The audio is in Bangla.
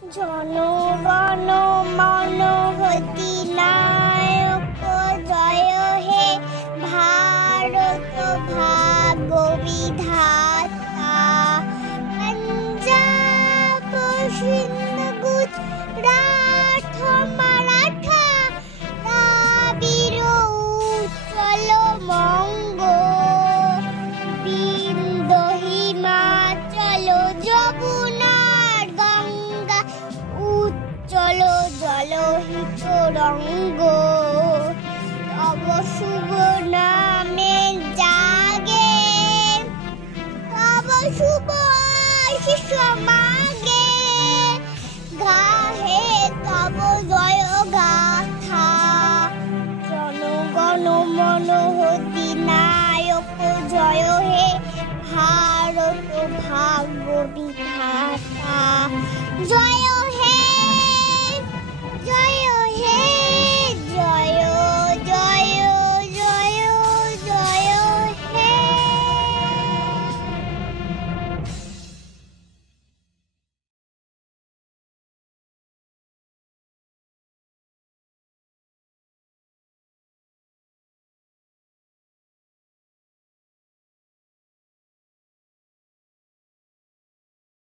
জনগণ মন অধিনায়ক জয় হে ভারত ভাগ্য বিধাতা। পঞ্জাব সিন্ধ গুজরাট মারাঠা দ্রাবিড় উজ্জ্বল বঙ্গ, বিন্ধ্য হিমাচল যমুনা গঙ্গা উজ্জ্বল জলহিত রঙ্গ। তব শুভ নামে জাগে, তব শুভ আশিস